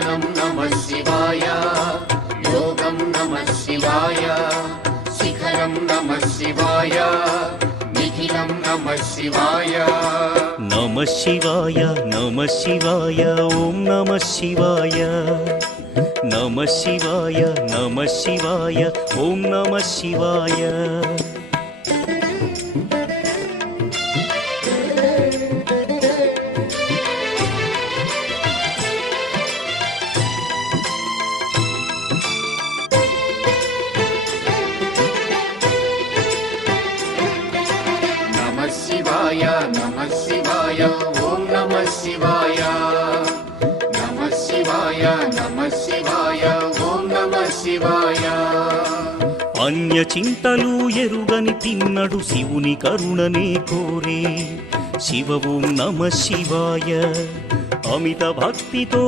ध्यानं नमः शिवाय योगं नमः शिवाय शिखरं नमः शिवाय निखिलं नमः शिवाय नमः शिवाय नमः शिवाय ओम नमः शिवाय नमः शिवाय नमः शिवाय ओम नमः शिवाय नमः शिवाय ओम नमः शिवाय नमः शिवाय नमः शिवाय ओम नमः शिवाय अन्य చింతలు ఎరుగని తిన్నడు శివుని కరుణనే కోరే శివ ఓం నమః శివాయ అమిత భక్తితో